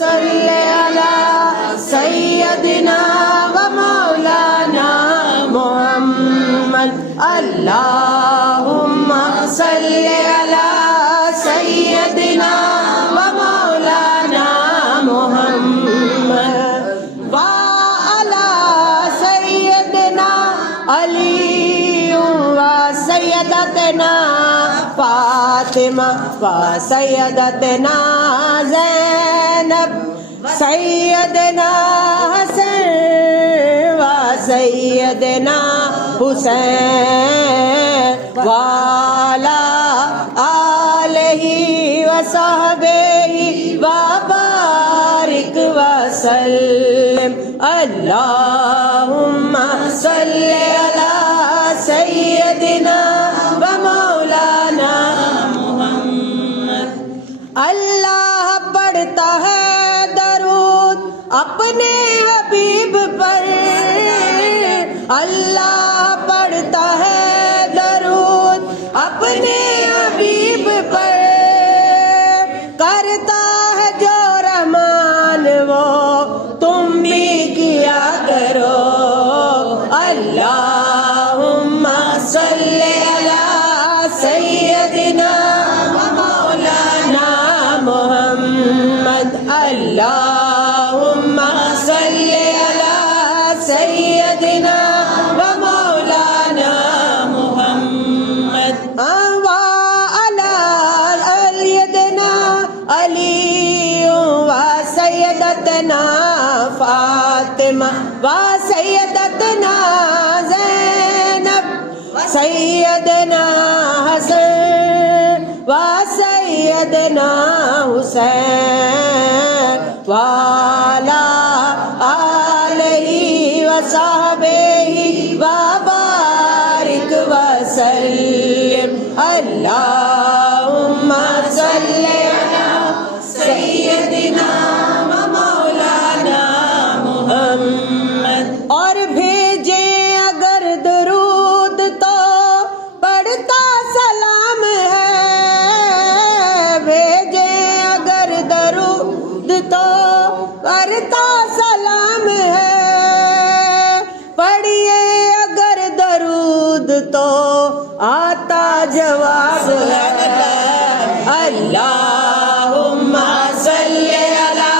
صل علی سیدنا و مولانا محمد اللہم صل علی سیدنا و مولانا محمد وعلی سیدنا علی و سیدتنا فاطمہ و سیدتنا زینب سیدنا حسن و سیدنا حسین وعلی آلہ و صحبہ وبارک وسلم اللہم صل علی سیدنا و مولانا محمد اللہ پڑھتا ہے درود اپنے حبیب پر اللہ پڑھتا ہے درود اپنے حبیب پر کرتا ہے جو رحمان وہ تم بھی کیا کرو اللہم صل علی سیدنا و مولانا محمد اللہم صل علی سیدنا و مولانا محمد وعلی سیدنا علی و سیدتنا فاطمہ و سیدتنا زینب سیدنا حسن و سیدنا حسین وعلی آلہ و صحبہ وبارک وسلم اللہم صل علی سیدنا و مولانا محمد اور بھیجے اگر درود تو پڑھتا سلام ہے بھیجے اگر درود تو پڑھتا سلام ہے پڑھیے اگر درود تو آتا جواب ہے اللہم صل علی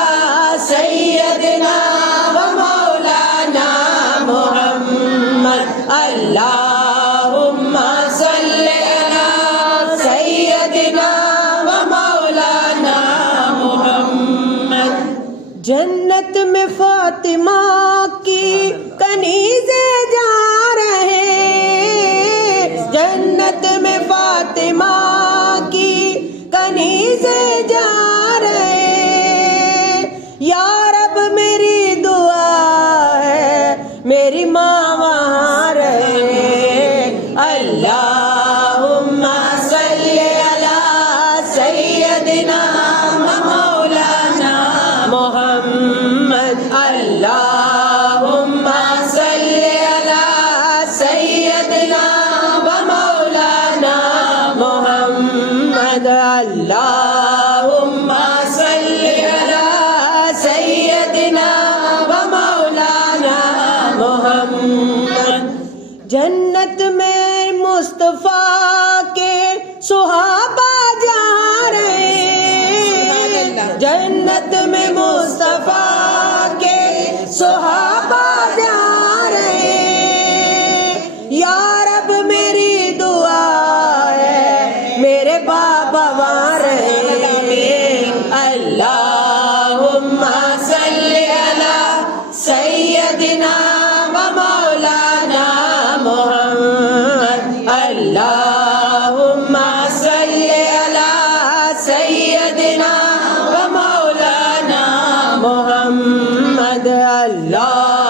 سیدنا و مولانا محمد اللہم صل علی سیدنا و مولانا محمد جنت میں فاطمہ کی کنیزیں جا رہے جنت میں فاطمہ کی کنیزیں جا رہے یا رب میری دعا ہے میری ماں وہاں رہے اللہم صل علی سیدنا و مولانا محمد اللہم صل علی سیدنا و مولانا محمد اللہم صل علی سیدنا و مولانا محمد جنت میں مصطفیٰ کے صحابہ جا رہے جنت میں مصطفیٰ کے صحابہ جا رہے یا رب میری دعا ہے میرے بابا وہاں رہے اللہم صل علی سیدنا و مولانا محمد اللہم صل علی سیدنا و مولانا محمد اللہ